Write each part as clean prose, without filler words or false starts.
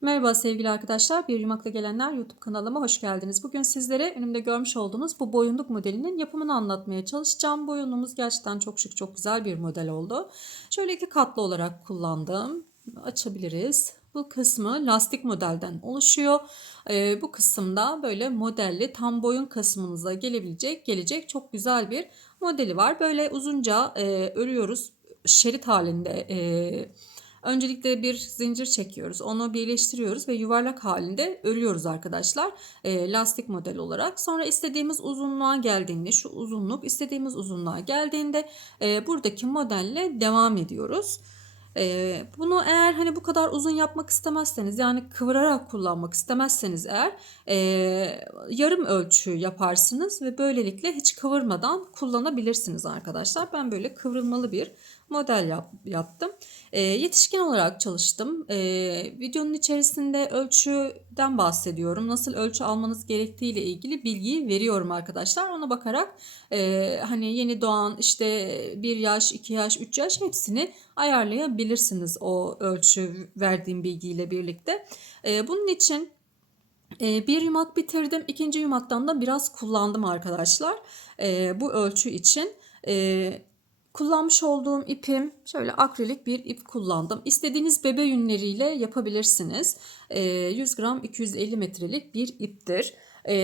Merhaba sevgili arkadaşlar, Bir Yumakla Gelenler YouTube kanalıma hoş geldiniz. Bugün sizlere önümde görmüş olduğunuz bu boyunluk modelinin yapımını anlatmaya çalışacağım. Boyunluğumuz gerçekten çok şık, çok güzel bir model oldu. Şöyle iki katlı olarak kullandım. Açabiliriz. Bu kısmı lastik modelden oluşuyor. Bu kısımda böyle modelli tam boyun kısmınıza gelecek çok güzel bir modeli var. Böyle uzunca örüyoruz. Şerit halinde öncelikle bir zincir çekiyoruz. Onu birleştiriyoruz ve yuvarlak halinde örüyoruz arkadaşlar. Lastik model olarak. Sonra istediğimiz uzunluğa geldiğinde, şu uzunluk istediğimiz uzunluğa geldiğinde buradaki modelle devam ediyoruz. Bunu eğer hani bu kadar uzun yapmak istemezseniz, yani kıvırarak kullanmak istemezseniz eğer yarım ölçü yaparsınız ve böylelikle hiç kıvırmadan kullanabilirsiniz arkadaşlar. Ben böyle kıvrılmalı bir model yaptım. Yetişkin olarak çalıştım. Videonun içerisinde ölçüden bahsediyorum. Nasıl ölçü almanız gerektiği ile ilgili bilgiyi veriyorum arkadaşlar. Ona bakarak hani yeni doğan işte 1 yaş, 2 yaş, 3 yaş hepsini ayarlayabilirsiniz o ölçü verdiğim bilgiyle birlikte. Bunun için bir yumak bitirdim. İkinci yumaktan da biraz kullandım arkadaşlar. Bu ölçü için. Kullanmış olduğum ipim şöyle akrilik bir ip kullandım. İstediğiniz bebe yünleriyle yapabilirsiniz. 100 gram 250 metrelik bir iptir.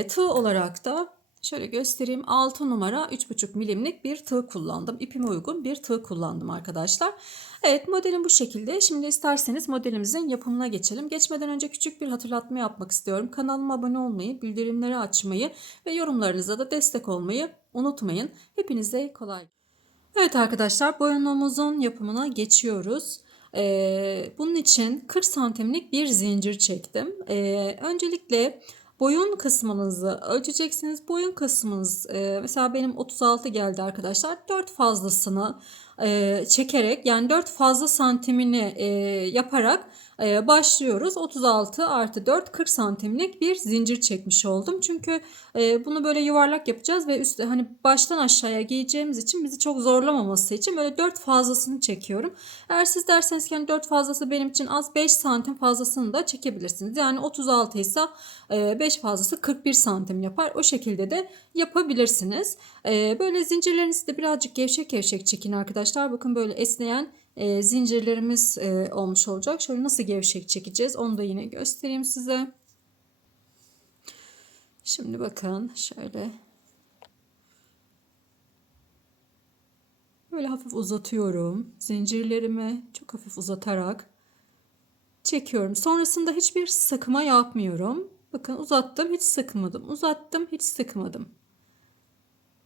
Tığ olarak da şöyle göstereyim, 6 numara 3,5 milimlik bir tığ kullandım. İpime uygun bir tığ kullandım arkadaşlar. Evet, modelim bu şekilde. Şimdi isterseniz modelimizin yapımına geçelim. Geçmeden önce küçük bir hatırlatma yapmak istiyorum. Kanalıma abone olmayı, bildirimleri açmayı ve yorumlarınıza da destek olmayı unutmayın. Hepinize kolay. Evet arkadaşlar, boyunluğumuzun yapımına geçiyoruz. Bunun için 40 santimlik bir zincir çektim. Öncelikle boyun kısmınızı ölçeceksiniz. Boyun kısmınız mesela benim 36 geldi arkadaşlar. 4 fazlasını çekerek, yani 4 fazla santimini yaparak başlıyoruz. 36 artı 4 40 santimlik bir zincir çekmiş oldum. Çünkü bunu böyle yuvarlak yapacağız ve üstte hani baştan aşağıya giyeceğimiz için bizi çok zorlamaması için böyle 4 fazlasını çekiyorum. Eğer siz derseniz ki 4 fazlası benim için az, 5 santim fazlasını da çekebilirsiniz. Yani 36 ise 5 fazlası 41 santim yapar. O şekilde de yapabilirsiniz. Böyle zincirlerinizi de birazcık gevşek gevşek çekin arkadaşlar. Bakın böyle esneyen zincirlerimiz olmuş olacak. Şöyle nasıl gevşek çekeceğiz onu da yine göstereyim size. Şimdi bakın şöyle. Böyle hafif uzatıyorum. Zincirlerimi çok hafif uzatarak çekiyorum. Sonrasında hiçbir sıkma yapmıyorum. Bakın uzattım, hiç sıkmadım. Uzattım, hiç sıkmadım.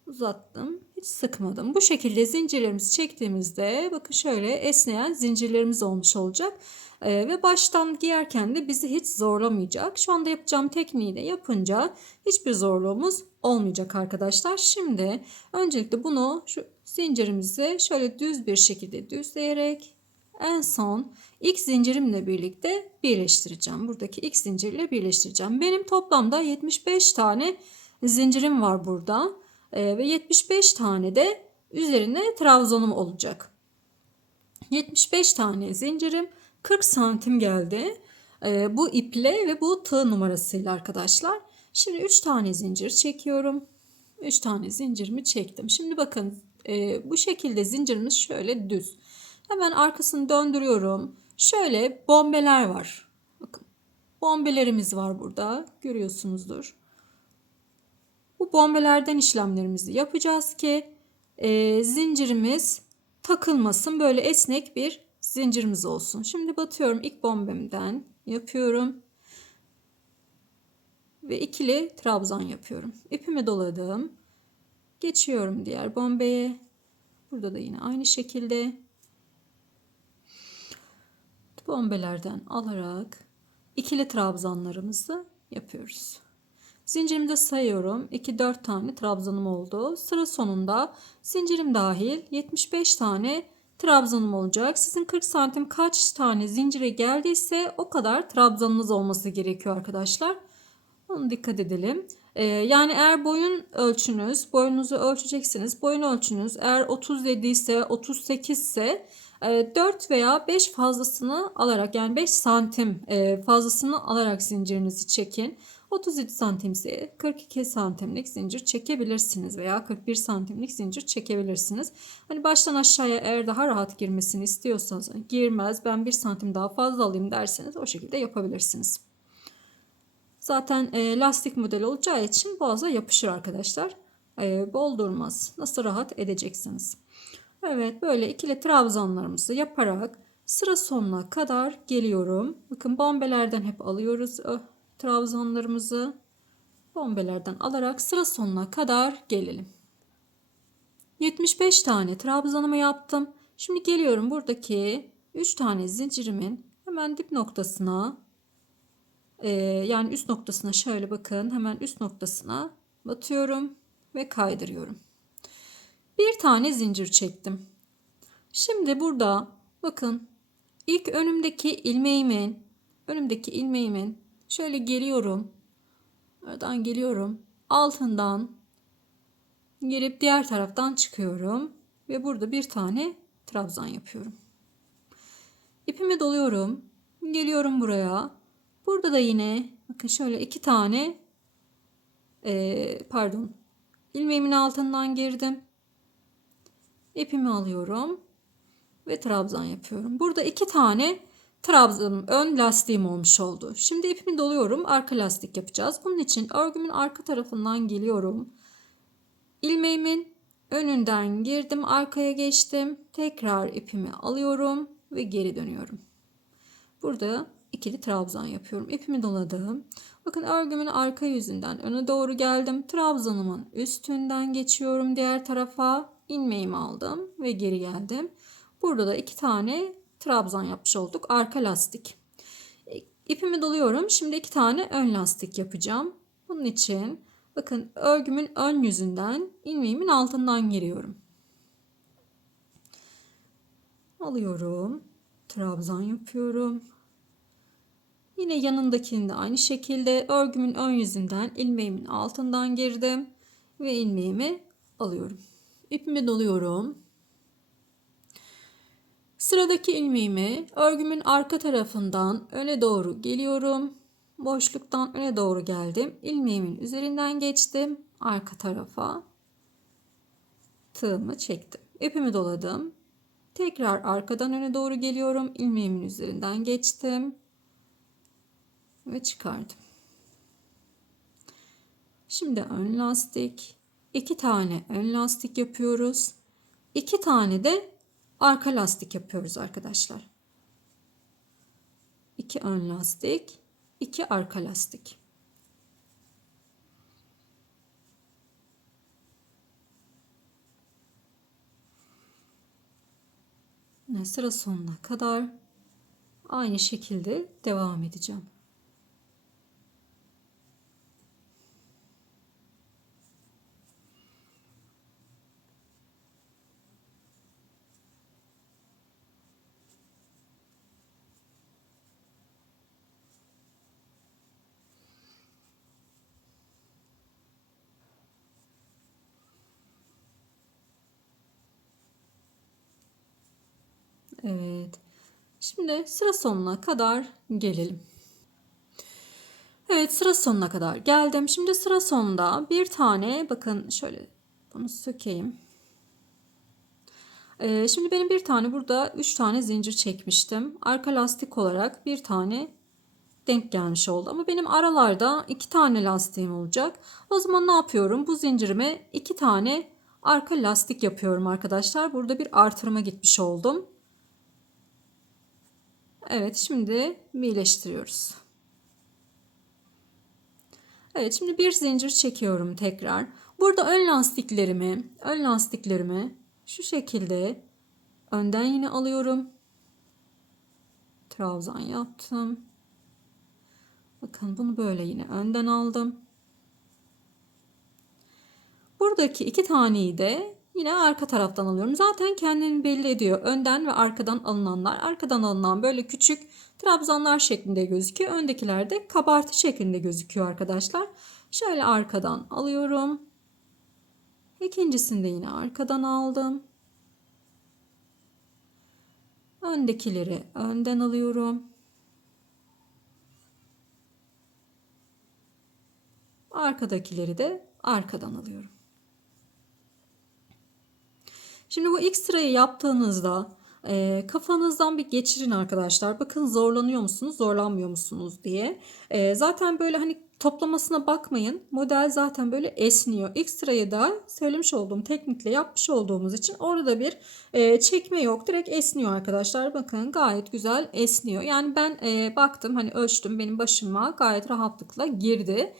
Uzattım, hiç sıkmadım. Bu şekilde zincirlerimizi çektiğimizde bakın şöyle esneyen zincirlerimiz olmuş olacak. Ve baştan giyerken de bizi hiç zorlamayacak. Şu anda yapacağım tekniği de yapınca hiçbir zorluğumuz olmayacak arkadaşlar. Şimdi öncelikle bunu şu zincirimizi şöyle düz bir şekilde düzleyerek en son ilk zincirimle birlikte birleştireceğim. Buradaki ilk zincirle birleştireceğim. Benim toplamda 75 tane zincirim var burada. Ve 75 tane de üzerine trabzanım olacak. 75 tane zincirim 40 santim geldi. Bu iple ve bu tığ numarasıyla arkadaşlar. Şimdi 3 tane zincir çekiyorum. 3 tane zincirimi çektim. Şimdi bakın bu şekilde zincirimiz şöyle düz. Hemen arkasını döndürüyorum. Şöyle bombeler var. Bakın bombelerimiz var burada. Görüyorsunuzdur. Bu bombelerden işlemlerimizi yapacağız ki zincirimiz takılmasın. Böyle esnek bir zincirimiz olsun. Şimdi batıyorum, ilk bombemden yapıyorum. Ve ikili trabzan yapıyorum. İpimi doladım. Geçiyorum diğer bombeye. Burada da yine aynı şekilde bombelerden alarak ikili trabzanlarımızı yapıyoruz. Zincirimi sayıyorum. 2 4 tane trabzanım oldu. Sıra sonunda zincirim dahil 75 tane trabzanım olacak. Sizin 40 santim kaç tane zincire geldiyse o kadar trabzanınız olması gerekiyor arkadaşlar. Onu dikkat edelim. Yani eğer boyunuzu ölçeceksiniz. Boyun ölçünüz eğer 37 ise 38 ise 4 veya 5 fazlasını alarak, yani 5 santim fazlasını alarak zincirinizi çekin. 37 santim ise 42 santimlik zincir çekebilirsiniz veya 41 santimlik zincir çekebilirsiniz. Hani baştan aşağıya eğer daha rahat girmesini istiyorsanız, girmez ben 1 santim daha fazla alayım derseniz o şekilde yapabilirsiniz. Zaten lastik modeli olacağı için boğaza yapışır arkadaşlar. Bol durmaz. Nasıl rahat edeceksiniz. Evet, böyle ikili trabzanlarımızı yaparak sıra sonuna kadar geliyorum. Bakın bombelerden hep alıyoruz trabzanlarımızı. Bombelerden alarak sıra sonuna kadar gelelim. 75 tane trabzanımı yaptım. Şimdi geliyorum buradaki 3 tane zincirimin hemen dip noktasına, yani üst noktasına, şöyle bakın, hemen üst noktasına batıyorum ve kaydırıyorum. Bir tane zincir çektim. Şimdi burada bakın, ilk önümdeki ilmeğimin şöyle geliyorum. Oradan geliyorum. Altından gelip diğer taraftan çıkıyorum ve burada bir tane trabzan yapıyorum. İpimi doluyorum. Geliyorum buraya. Burada da yine bakın şöyle 2 tane ilmeğimin altından girdim. İpimi alıyorum ve trabzan yapıyorum. Burada 2 tane trabzanım, ön lastiğim olmuş oldu. Şimdi ipimi doluyorum. Arka lastik yapacağız. Bunun için örgümün arka tarafından geliyorum. İlmeğimin önünden girdim, arkaya geçtim. Tekrar ipimi alıyorum ve geri dönüyorum. Burada ikili trabzan yapıyorum. İpimi doladım. Bakın örgümün arka yüzünden öne doğru geldim. Trabzanımın üstünden geçiyorum diğer tarafa. İlmeğimi aldım ve geri geldim. Burada da 2 tane trabzan yapmış olduk. Arka lastik. İpimi doluyorum. Şimdi 2 tane ön lastik yapacağım. Bunun için bakın örgümün ön yüzünden ilmeğimin altından giriyorum. Alıyorum. Trabzan yapıyorum. Yine yanındakini de aynı şekilde örgümün ön yüzünden ilmeğimin altından girdim ve ilmeğimi alıyorum. İpimi doluyorum. Sıradaki ilmeğimi örgümün arka tarafından öne doğru geliyorum. Boşluktan öne doğru geldim. İlmeğimin üzerinden geçtim. Arka tarafa tığımı çektim. İpimi doladım. Tekrar arkadan öne doğru geliyorum. İlmeğimin üzerinden geçtim ve çıkardım. Şimdi ön lastik, 2 tane ön lastik yapıyoruz. 2 tane de arka lastik yapıyoruz arkadaşlar. 2 ön lastik, 2 arka lastik. Sıra sonuna kadar aynı şekilde devam edeceğim. Evet. Şimdi sıra sonuna kadar gelelim. Evet, sıra sonuna kadar geldim. Şimdi sıra sonunda bir tane, bakın şöyle bunu sökeyim. Şimdi benim bir tane burada 3 tane zincir çekmiştim. Arka lastik olarak bir tane denk gelmiş oldu. Ama benim aralarda 2 tane lastiğim olacak. O zaman ne yapıyorum? Bu zincirime 2 tane arka lastik yapıyorum arkadaşlar. Burada bir artırıma gitmiş oldum. Evet, şimdi birleştiriyoruz. Evet, şimdi bir zincir çekiyorum tekrar. Burada ön lastiklerimi şu şekilde önden yine alıyorum. Trabzan yaptım. Bakın bunu böyle yine önden aldım. Buradaki 2 taneyi de yine arka taraftan alıyorum. Zaten kendini belli ediyor. Önden ve arkadan alınanlar. Arkadan alınan böyle küçük trabzanlar şeklinde gözüküyor. Öndekiler de kabartı şeklinde gözüküyor arkadaşlar. Şöyle arkadan alıyorum. İkincisini de yine arkadan aldım. Öndekileri önden alıyorum. Arkadakileri de arkadan alıyorum. Şimdi bu ilk sırayı yaptığınızda kafanızdan bir geçirin arkadaşlar. Bakın zorlanıyor musunuz, zorlanmıyor musunuz diye. Zaten böyle hani toplamasına bakmayın. Model zaten böyle esniyor. İlk sırayı da söylemiş olduğum teknikle yapmış olduğumuz için orada bir çekme yok. Direkt esniyor arkadaşlar. Bakın gayet güzel esniyor. Yani ben baktım, hani ölçtüm, benim başıma gayet rahatlıkla girdi.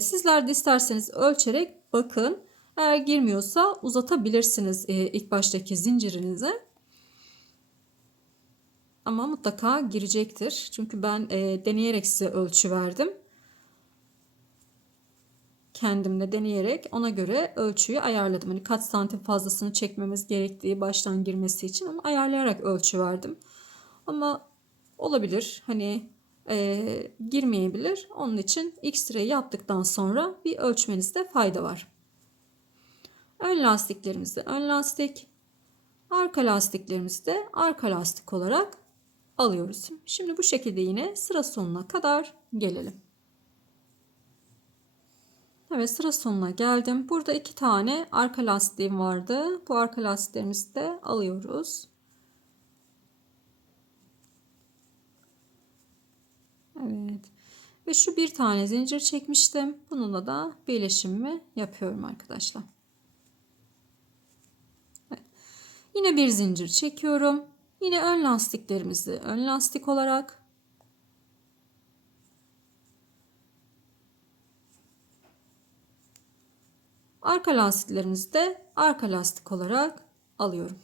Sizler de isterseniz ölçerek bakın. Eğer girmiyorsa uzatabilirsiniz ilk baştaki zincirinizi. Ama mutlaka girecektir. Çünkü ben deneyerek size ölçü verdim. Kendimle deneyerek ona göre ölçüyü ayarladım. Hani kaç santim fazlasını çekmemiz gerektiği baştan girmesi için onu ayarlayarak ölçü verdim. Ama olabilir, hani girmeyebilir. Onun için ilk sırayı yaptıktan sonra bir ölçmenizde fayda var. Ön lastiklerimizde ön lastik, arka lastiklerimizi de arka lastik olarak alıyoruz. Şimdi bu şekilde yine sıra sonuna kadar gelelim. Evet, sıra sonuna geldim. Burada 2 tane arka lastiğim vardı. Bu arka lastiklerimizi de alıyoruz. Evet. Ve şu bir tane zincir çekmiştim. Bununla da birleşimimi yapıyorum arkadaşlar. Evet. Yine bir zincir çekiyorum. Yine ön lastiklerimizi ön lastik olarak, arka lastiklerimizi de arka lastik olarak alıyorum.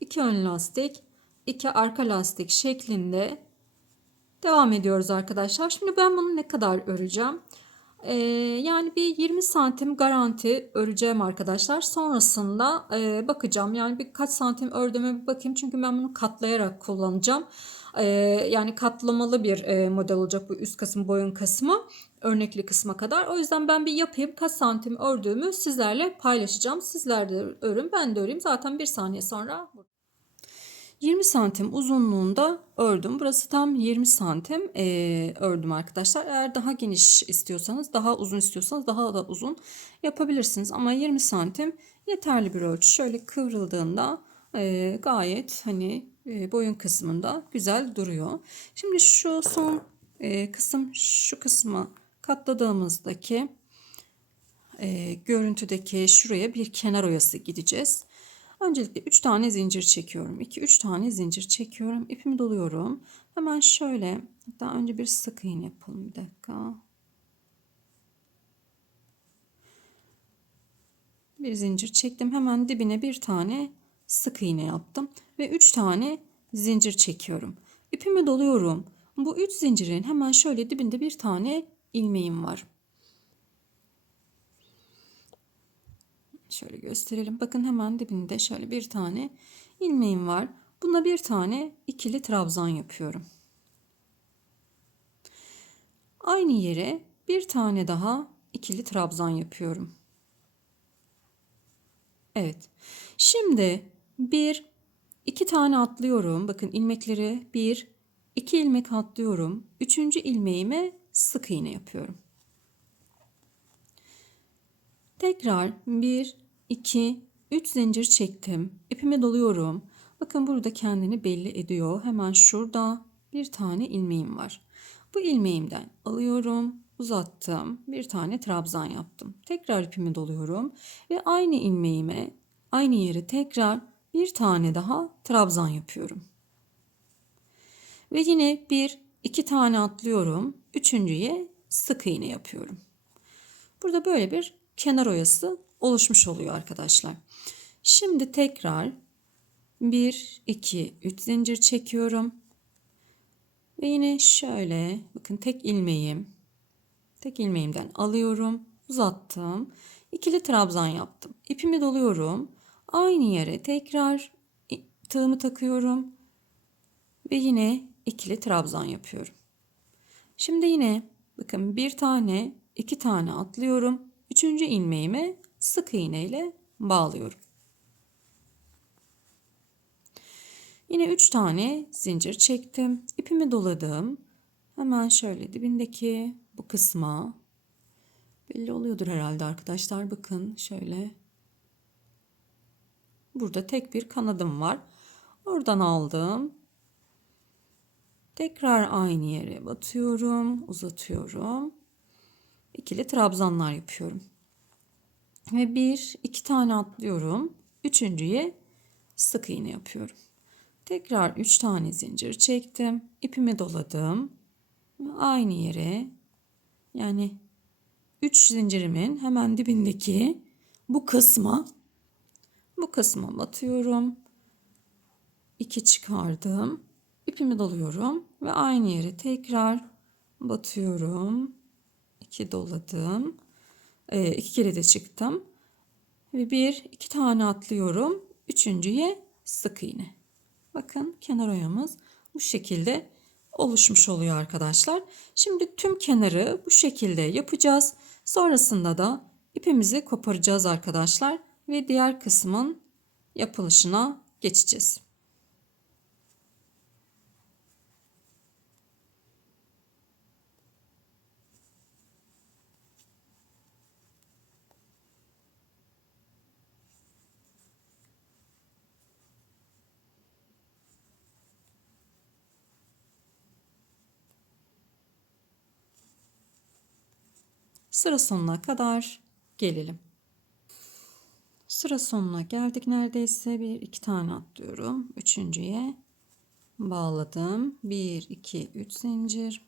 İki ön lastik, iki arka lastik şeklinde devam ediyoruz arkadaşlar. Şimdi ben bunu ne kadar öreceğim? Yani bir 20 santim garanti öreceğim arkadaşlar. Sonrasında bakacağım. Yani birkaç santim ördüğüme bir bakayım. Çünkü ben bunu katlayarak kullanacağım. Yani katlamalı bir model olacak bu üst kısmı, boyun kısmı. Örnekli kısma kadar. O yüzden ben bir yapayım. Kaç santim ördüğümü sizlerle paylaşacağım. Sizler de örün, ben de öreyim. Zaten bir saniye sonra 20 santim uzunluğunda ördüm. Burası tam 20 santim ördüm arkadaşlar. Eğer daha geniş istiyorsanız, daha uzun istiyorsanız daha da uzun yapabilirsiniz. Ama 20 santim yeterli bir ölçü. Şöyle kıvrıldığında gayet hani boyun kısmında güzel duruyor. Şimdi şu son kısım, şu kısmı katladığımızdaki görüntüdeki şuraya bir kenar oyası gideceğiz. Öncelikle 3 tane zincir çekiyorum. 2-3 tane zincir çekiyorum. İpimi doluyorum. Hemen şöyle, hatta önce bir sık iğne yapalım. Bir dakika. Bir zincir çektim. Hemen dibine bir tane sık iğne yaptım. Ve 3 tane zincir çekiyorum. İpimi doluyorum. Bu 3 zincirin hemen şöyle dibinde bir tane ilmeğim var. Şöyle gösterelim. Bakın hemen dibinde şöyle bir tane ilmeğim var. Buna bir tane ikili trabzan yapıyorum. Aynı yere bir tane daha ikili trabzan yapıyorum. Evet. Şimdi iki tane atlıyorum. Bakın ilmekleri iki ilmek atlıyorum. Üçüncü ilmeğime sık iğne yapıyorum. Tekrar 1, 2, 3 zincir çektim. İpimi doluyorum. Bakın burada kendini belli ediyor. Hemen şurada bir tane ilmeğim var. Bu ilmeğimden alıyorum, uzattım. Bir tane trabzan yaptım. Tekrar ipimi doluyorum ve aynı ilmeğime, aynı yere tekrar bir tane daha trabzan yapıyorum. Ve yine iki tane atlıyorum. Üçüncüye sık iğne yapıyorum. Burada böyle bir kenar oyası oluşmuş oluyor arkadaşlar. Şimdi tekrar 1, 2, 3 zincir çekiyorum. Ve yine şöyle bakın tek ilmeğimden alıyorum, uzattım. İkili trabzan yaptım. İpimi doluyorum. Aynı yere tekrar tığımı takıyorum ve yine ikili trabzan yapıyorum. Şimdi yine bakın bir tane, iki tane atlıyorum. Üçüncü ilmeğimi sık iğne ile bağlıyorum. Yine 3 tane zincir çektim. İpimi doladım. Hemen şöyle dibindeki bu kısma, belli oluyordur herhalde arkadaşlar. Bakın şöyle. Burada tek bir kanadım var. Oradan aldım. Tekrar aynı yere batıyorum, uzatıyorum. İkili trabzanlar yapıyorum. Ve bir, iki tane atlıyorum. Üçüncüye sık iğne yapıyorum. Tekrar 3 tane zincir çektim. İpimi doladım. Aynı yere, yani 3 zincirimin hemen dibindeki bu kısma batıyorum. 2 çıkardım. İpimi doluyorum ve aynı yere tekrar batıyorum. 2 doladım. 2 kere de çıktım. Ve bir, iki tane atlıyorum. Üçüncüye sık iğne. Bakın kenar oyamız bu şekilde oluşmuş oluyor arkadaşlar. Şimdi tüm kenarı bu şekilde yapacağız. Sonrasında da ipimizi koparacağız arkadaşlar ve diğer kısmın yapılışına geçeceğiz. Sıra sonuna kadar gelelim. Sıra sonuna geldik neredeyse. Bir iki tane atlıyorum. Üçüncüye bağladım. 1 2 3 zincir.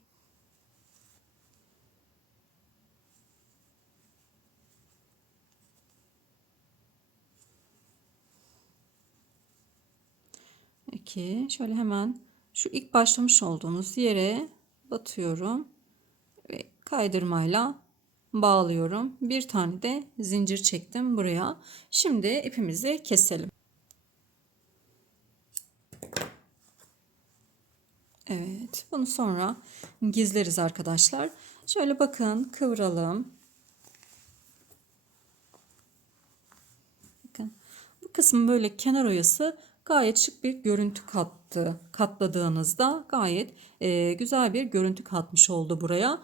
İki. Şöyle hemen şu ilk başlamış olduğumuz yere batıyorum ve kaydırmayla bağlıyorum. Bir tane de zincir çektim buraya. Şimdi ipimizi keselim. Evet, bunu sonra gizleriz arkadaşlar. Şöyle bakın, kıvıralım. Bakın, bu kısmın böyle kenar oyası gayet şık bir görüntü kattı. Katladığınızda gayet güzel bir görüntü katmış oldu buraya.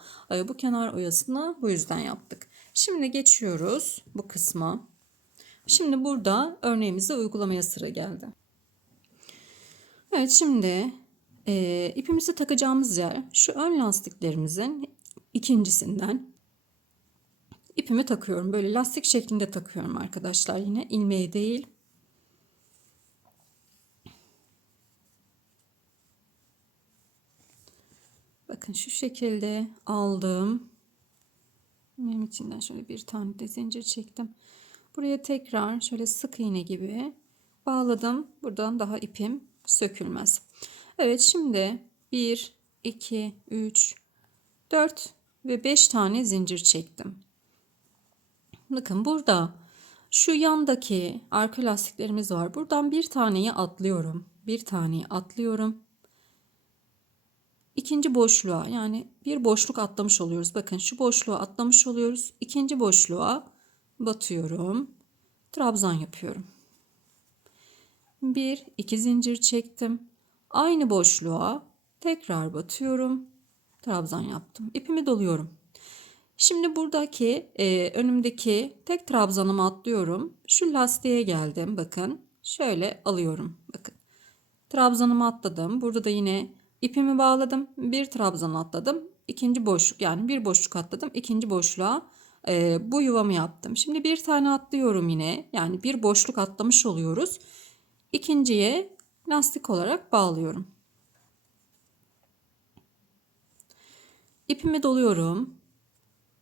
Bu kenar oyasını bu yüzden yaptık. Şimdi geçiyoruz bu kısma. Şimdi burada örneğimizi uygulamaya sıra geldi. Evet, şimdi ipimizi takacağımız yer şu ön lastiklerimizin ikincisinden ipimi takıyorum. Böyle lastik şeklinde takıyorum arkadaşlar. Yine ilmeği değil. Bakın şu şekilde aldım. Benim içinden şöyle bir tane de zincir çektim. Buraya tekrar şöyle sık iğne gibi bağladım. Buradan daha ipim sökülmez. Evet, şimdi 1, 2, 3, 4 ve 5 tane zincir çektim. Bakın burada şu yandaki arka lastiklerimiz var. Buradan bir taneyi atlıyorum. Bir taneyi atlıyorum. İkinci boşluğa, yani bir boşluk atlamış oluyoruz. Bakın şu boşluğa atlamış oluyoruz. İkinci boşluğa batıyorum. Trabzan yapıyorum. Bir, iki zincir çektim. Aynı boşluğa tekrar batıyorum. Trabzan yaptım. İpimi doluyorum. Şimdi buradaki önümdeki tek trabzanımı atlıyorum. Şu lastiğe geldim. Bakın şöyle alıyorum. Bakın trabzanımı atladım. Burada da yine ipimi bağladım. Bir trabzan atladım. İkinci boşluk, yani bir boşluk atladım. İkinci boşluğa bu yuvamı yaptım. Şimdi bir tane atlıyorum yine. Yani bir boşluk atlamış oluyoruz. İkinciye lastik olarak bağlıyorum. İpimi doluyorum.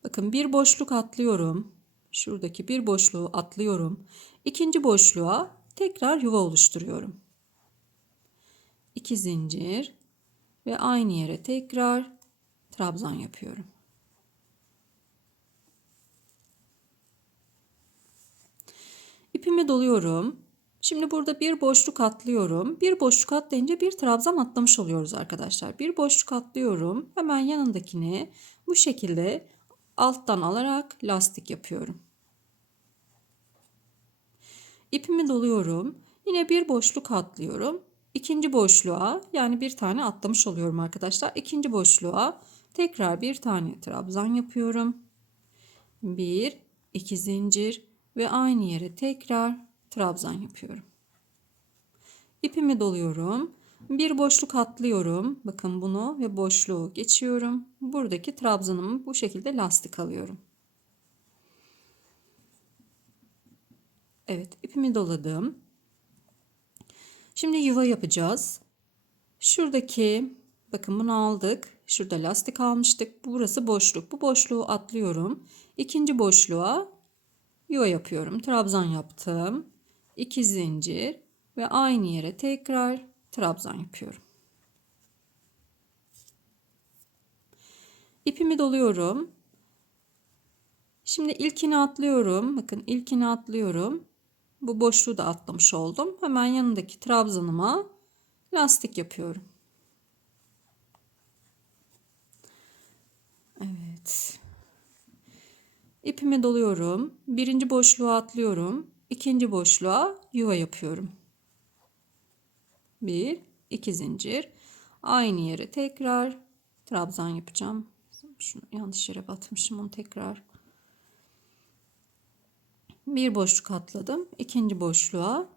Bakın bir boşluk atlıyorum. Şuradaki bir boşluğu atlıyorum. İkinci boşluğa tekrar yuva oluşturuyorum. 2 zincir ve aynı yere tekrar trabzan yapıyorum. İpimi doluyorum. Şimdi burada bir boşluk atlıyorum. Bir boşluk atlayınca bir trabzan atlamış oluyoruz arkadaşlar. Bir boşluk atlıyorum. Hemen yanındakini bu şekilde alttan alarak lastik yapıyorum. İpimi doluyorum. Yine bir boşluk atlıyorum. İkinci boşluğa, yani bir tane atlamış oluyorum arkadaşlar. İkinci boşluğa tekrar bir tane trabzan yapıyorum. Bir, iki zincir ve aynı yere tekrar trabzan yapıyorum. İpimi doluyorum. Bir boşluk atlıyorum. Bakın bunu ve boşluğu geçiyorum. Buradaki trabzanımı bu şekilde lastik alıyorum. Evet, ipimi doladım. Şimdi yuva yapacağız. Şuradaki, bakın bunu aldık. Şurada lastik almıştık. Burası boşluk. Bu boşluğu atlıyorum. İkinci boşluğa yuva yapıyorum. Trabzan yaptım. 2 zincir ve aynı yere tekrar trabzan yapıyorum. İpimi doluyorum. Şimdi ilkini atlıyorum. Bakın ilkini atlıyorum. Bu boşluğu da atlamış oldum. Hemen yanındaki trabzanıma lastik yapıyorum. Evet. İpimi doluyorum. Birinci boşluğa atlıyorum. İkinci boşluğa yuva yapıyorum. 1, 2 zincir. Aynı yere tekrar trabzan yapacağım. Şunu yanlış yere batmışım. Onu tekrar. Bir boşluk atladım. İkinci boşluğa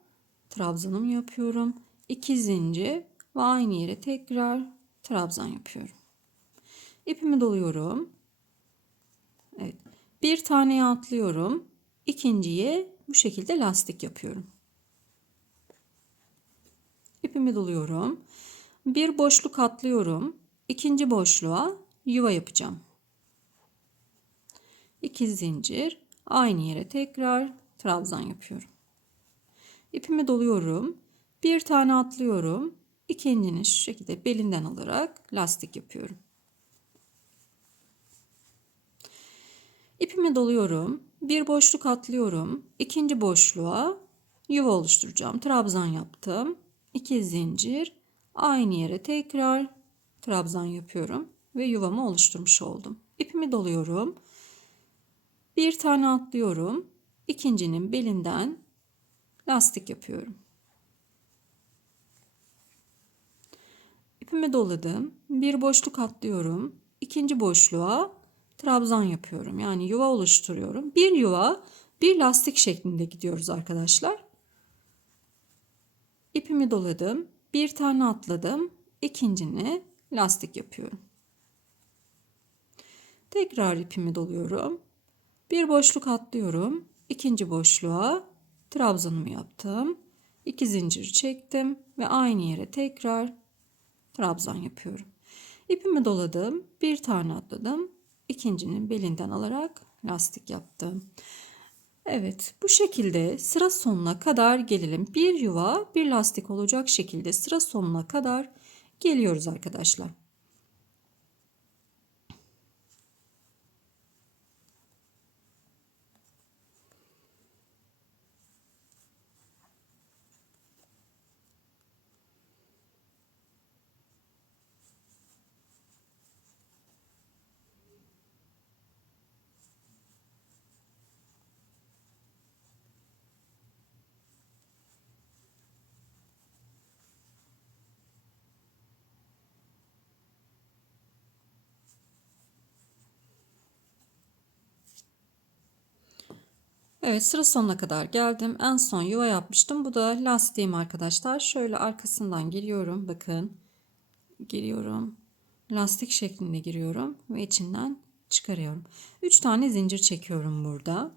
trabzanımı yapıyorum. 2 zincir ve aynı yere tekrar trabzan yapıyorum. İpimi doluyorum. Evet. Bir taneye atlıyorum. İkinciye bu şekilde lastik yapıyorum. İpimi doluyorum. Bir boşluk atlıyorum. İkinci boşluğa yuva yapacağım. 2 zincir, aynı yere tekrar trabzan yapıyorum. İpimi doluyorum. Bir tane atlıyorum. İkincini şu şekilde belinden alarak lastik yapıyorum. İpimi doluyorum. Bir boşluk atlıyorum. İkinci boşluğa yuva oluşturacağım. Trabzan yaptım. 2 zincir, aynı yere tekrar trabzan yapıyorum ve yuvamı oluşturmuş oldum. İpimi doluyorum. Bir tane atlıyorum. İkincinin belinden lastik yapıyorum. İpimi doladım. Bir boşluk atlıyorum. İkinci boşluğa trabzan yapıyorum. Yani yuva oluşturuyorum. Bir yuva, bir lastik şeklinde gidiyoruz arkadaşlar. İpimi doladım. Bir tane atladım. İkincini lastik yapıyorum. Tekrar ipimi doluyorum. Bir boşluk atlıyorum. İkinci boşluğa trabzanımı yaptım. 2 zincir çektim ve aynı yere tekrar trabzan yapıyorum. İpimi doladım. Bir tane atladım. İkincinin belinden alarak lastik yaptım. Evet, bu şekilde sıra sonuna kadar gelelim. Bir yuva, bir lastik olacak şekilde sıra sonuna kadar geliyoruz arkadaşlar. Evet, sıra sonuna kadar geldim. En son yuva yapmıştım. Bu da lastiğim arkadaşlar. Şöyle arkasından giriyorum. Bakın. Giriyorum. Lastik şeklinde giriyorum ve içinden çıkarıyorum. 3 tane zincir çekiyorum burada.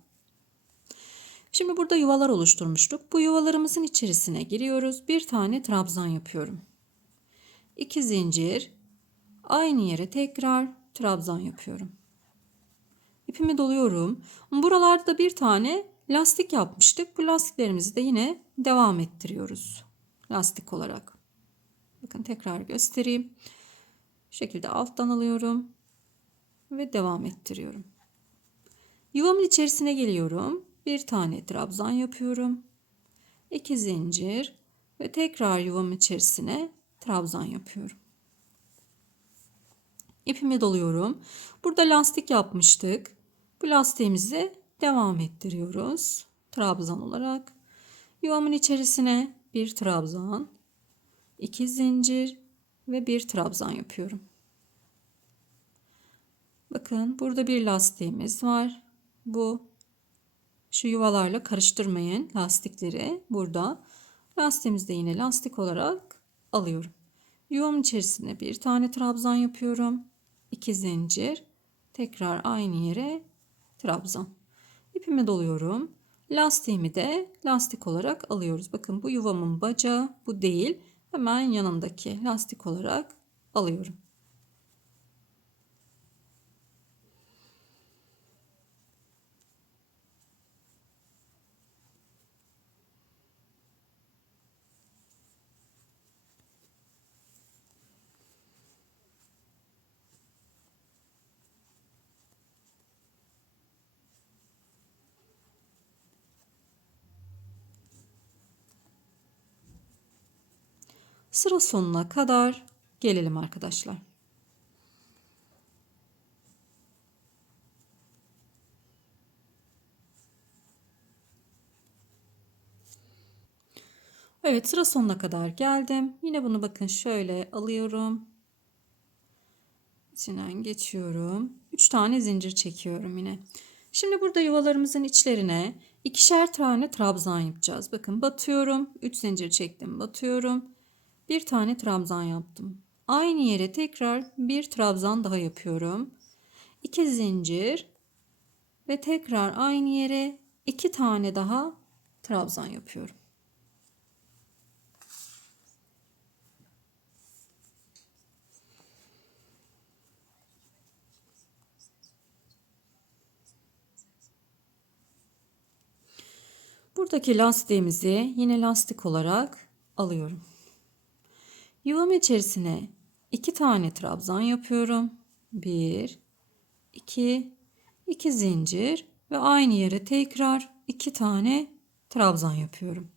Şimdi burada yuvalar oluşturmuştuk. Bu yuvalarımızın içerisine giriyoruz. Bir tane trabzan yapıyorum. 2 zincir, aynı yere tekrar trabzan yapıyorum. İpimi doluyorum. Buralarda da bir tane lastik yapmıştık. Bu lastiklerimizi de yine devam ettiriyoruz. Lastik olarak. Bakın tekrar göstereyim. Bu şekilde alttan alıyorum ve devam ettiriyorum. Yuvamın içerisine geliyorum. Bir tane trabzan yapıyorum. 2 zincir ve tekrar yuvamın içerisine trabzan yapıyorum. İpimi doluyorum. Burada lastik yapmıştık. Bu lastiğimizi devam ettiriyoruz. Trabzan olarak. Yuvamın içerisine bir trabzan, 2 zincir ve bir trabzan yapıyorum. Bakın burada bir lastiğimiz var. Şu yuvalarla karıştırmayın lastikleri. Burada lastiğimizi de yine lastik olarak alıyorum. Yuvamın içerisine bir tane trabzan yapıyorum. 2 zincir. Tekrar aynı yere trabzan. İpimi doluyorum. Lastiğimi de lastik olarak alıyoruz. Bakın bu yuvamın bacağı, bu değil. Hemen yanındaki lastik olarak alıyorum. Sıra sonuna kadar gelelim arkadaşlar. Evet, sıra sonuna kadar geldim. Yine bunu bakın şöyle alıyorum. İçinden geçiyorum. 3 tane zincir çekiyorum yine. Şimdi burada yuvalarımızın içlerine ikişer tane trabzan yapacağız. Bakın batıyorum. 3 zincir çektim. Batıyorum. Bir tane trabzan yaptım. Aynı yere tekrar bir trabzan daha yapıyorum. 2 zincir ve tekrar aynı yere 2 tane daha trabzan yapıyorum. Buradaki lastiğimizi yine lastik olarak alıyorum. Yuvam içerisine 2 tane trabzan yapıyorum. 1, 2, 2 zincir ve aynı yere tekrar 2 tane trabzan yapıyorum.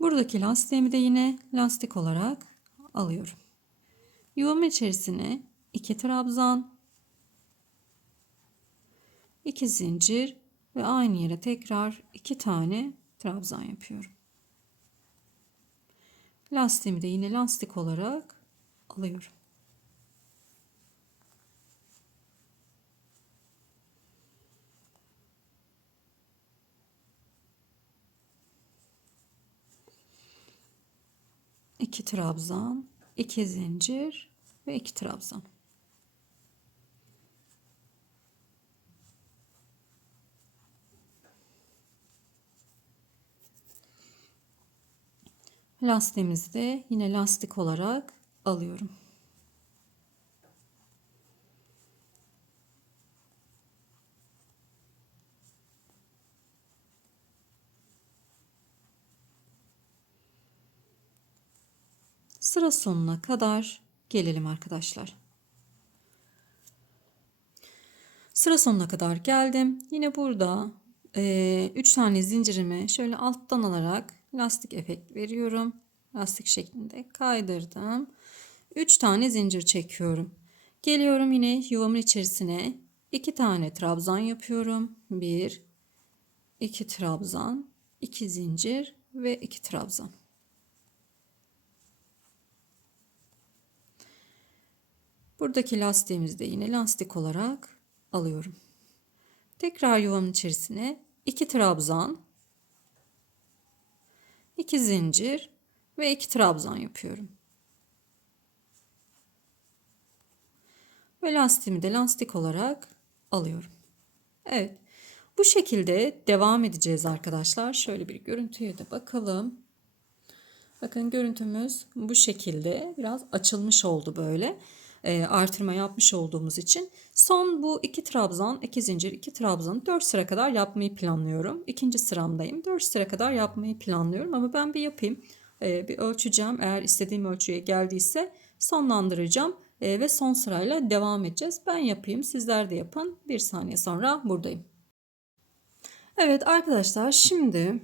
Buradaki lastiğimi de yine lastik olarak alıyorum. Yuvam içerisine 2 trabzan, 2 zincir ve aynı yere tekrar 2 tane trabzan yapıyorum. Lastiğimi de yine lastik olarak alıyorum. İki trabzan, 2 zincir ve 2 trabzan. Lastiğimizi de yine lastik olarak alıyorum. Sıra sonuna kadar gelelim arkadaşlar. Sıra sonuna kadar geldim. Yine burada 3 tane zincirimi şöyle alttan alarak lastik efekt veriyorum. Lastik şeklinde kaydırdım. 3 tane zincir çekiyorum. Geliyorum yine yuvamın içerisine 2 tane trabzan yapıyorum. 1, 2 trabzan, 2 zincir ve 2 trabzan. Buradaki lastiğimizi de yine lastik olarak alıyorum. Tekrar yuvamın içerisine 2 trabzan, 2 zincir ve 2 trabzan yapıyorum. Ve lastiğimi de lastik olarak alıyorum. Evet. Bu şekilde devam edeceğiz arkadaşlar. Şöyle bir görüntüye de bakalım. Bakın görüntümüz bu şekilde biraz açılmış oldu böyle. Artırma yapmış olduğumuz için. Son bu 2 trabzan, 2 zincir, 2 trabzanı 4 sıra kadar yapmayı planlıyorum. İkinci sıramdayım. 4 sıra kadar yapmayı planlıyorum ama ben bir yapayım. Bir ölçeceğim. Eğer istediğim ölçüye geldiyse sonlandıracağım. Ve son sırayla devam edeceğiz. Ben yapayım. Sizler de yapın. Bir saniye sonra buradayım. Evet arkadaşlar, şimdi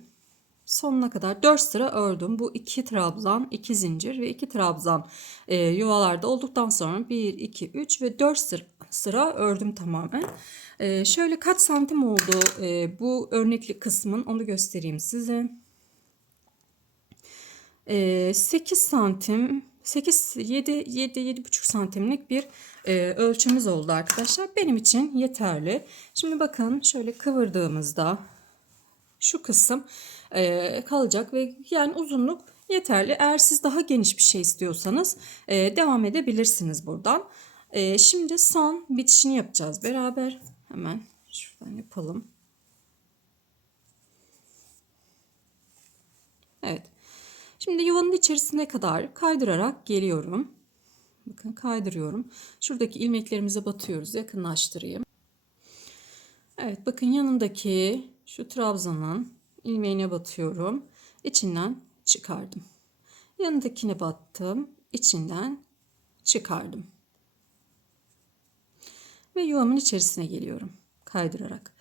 sonuna kadar 4 sıra ördüm. Bu 2 trabzan, 2 zincir ve 2 trabzan yuvalarda olduktan sonra 1, 2, 3 ve 4 sıra ördüm tamamen. Şöyle kaç santim oldu bu örnekli kısmın, onu göstereyim size. 8 santim, 8, 7,5 santimlik bir ölçümüz oldu arkadaşlar. Benim için yeterli. Şimdi bakın, şöyle kıvırdığımızda şu kısım kalacak ve yani uzunluk yeterli. Eğer siz daha geniş bir şey istiyorsanız devam edebilirsiniz buradan. Şimdi son bitişini yapacağız beraber. Hemen şuradan yapalım. Evet. Şimdi yuvanın içerisine kadar kaydırarak geliyorum. Bakın, kaydırıyorum. Şuradaki ilmeklerimize batıyoruz. Yakınlaştırayım. Evet, bakın yanındaki şu trabzanın ilmeğine batıyorum. İçinden çıkardım. Yanındakine battım. İçinden çıkardım. Ve yuvamın içerisine geliyorum. Kaydırarak.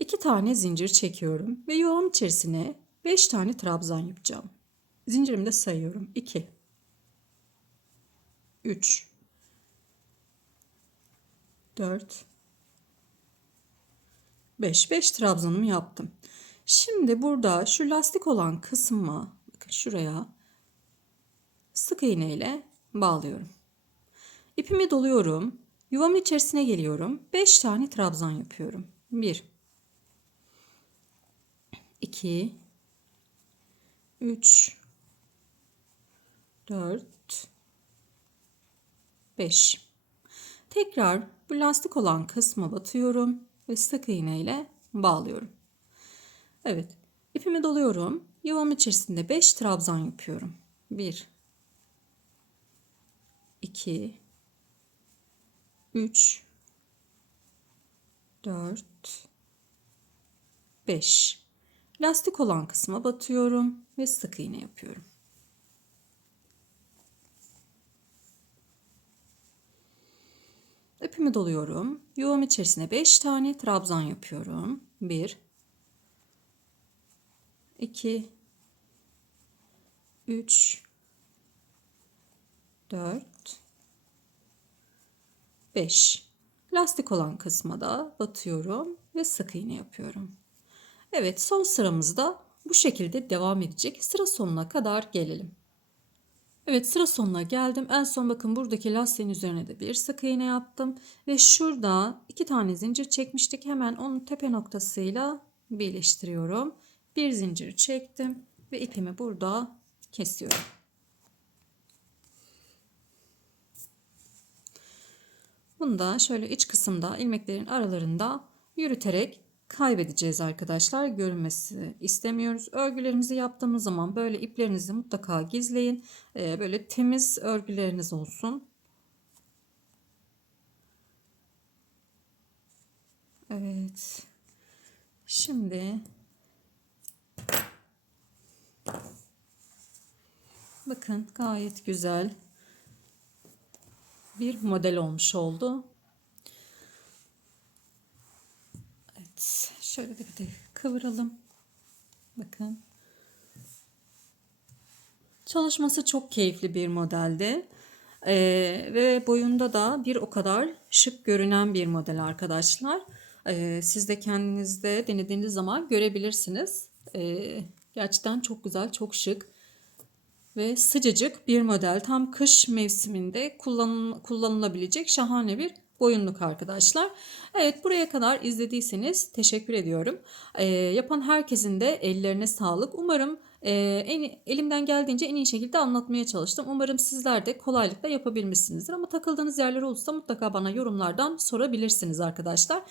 2 tane zincir çekiyorum. Ve yuvamın içerisine 5 tane trabzan yapacağım. Zincirimi de sayıyorum. 2, 3, 4, 5 trabzanımı yaptım. Şimdi burada şu lastik olan kısma, bakın şuraya sık iğne ile bağlıyorum. İpimi doluyorum. Yuvamın içerisine geliyorum. 5 tane trabzan yapıyorum. 1, 2, 3, 4, 5. Tekrar bu lastik olan kısma batıyorum ve sık iğne ile bağlıyorum. Evet, ipimi doluyorum. Yuvamın içerisinde 5 trabzan yapıyorum. 1, 2, 3, 4, 5. Lastik olan kısma batıyorum ve sık iğne yapıyorum. İpimi doluyorum. Yuvam içerisine 5 tane trabzan yapıyorum. 1, 2, 3, 4, 5. Lastik olan kısma da batıyorum ve sık iğne yapıyorum. Evet, son sıramızda bu şekilde devam edecek. Sıra sonuna kadar gelelim. Evet, sıra sonuna geldim. En son bakın, buradaki lastiğin üzerine de bir sık iğne yaptım. Ve şurada 2 tane zincir çekmiştik. Hemen onun tepe noktasıyla birleştiriyorum. Bir zincir çektim ve ipimi burada kesiyorum. Bunu da şöyle iç kısımda ilmeklerin aralarında yürüterek kaybedeceğiz arkadaşlar. Görünmesi istemiyoruz. Örgülerimizi yaptığımız zaman böyle iplerinizi mutlaka gizleyin. Böyle temiz örgüleriniz olsun. Evet. Şimdi bakın, gayet güzel bir model olmuş oldu. Evet. Şöyle de bir de kıvıralım. Bakın. Çalışması çok keyifli bir modeldi. Ve boyunda da bir o kadar şık görünen bir model arkadaşlar. Siz de kendinizde denediğiniz zaman görebilirsiniz. Gerçekten çok güzel, çok şık ve sıcacık bir model. Tam kış mevsiminde kullanılabilecek şahane bir boyunluk arkadaşlar. Evet, buraya kadar izlediyseniz teşekkür ediyorum. Yapan herkesin de ellerine sağlık. Umarım elimden geldiğince en iyi şekilde anlatmaya çalıştım. Umarım sizler de kolaylıkla yapabilmişsinizdir. Ama takıldığınız yerler olursa mutlaka bana yorumlardan sorabilirsiniz arkadaşlar.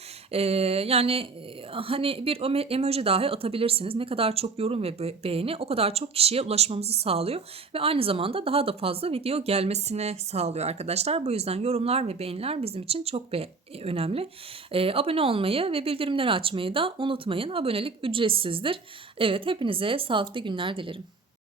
Hani bir emoji dahi atabilirsiniz. Ne kadar çok yorum ve beğeni, o kadar çok kişiye ulaşmamızı sağlıyor. Ve aynı zamanda daha da fazla video gelmesine sağlıyor arkadaşlar. Bu yüzden yorumlar ve beğeniler bizim için çok önemli. Abone olmayı ve bildirimleri açmayı da unutmayın. Abonelik ücretsizdir. Evet, hepinize sağlıklı günler dilerim.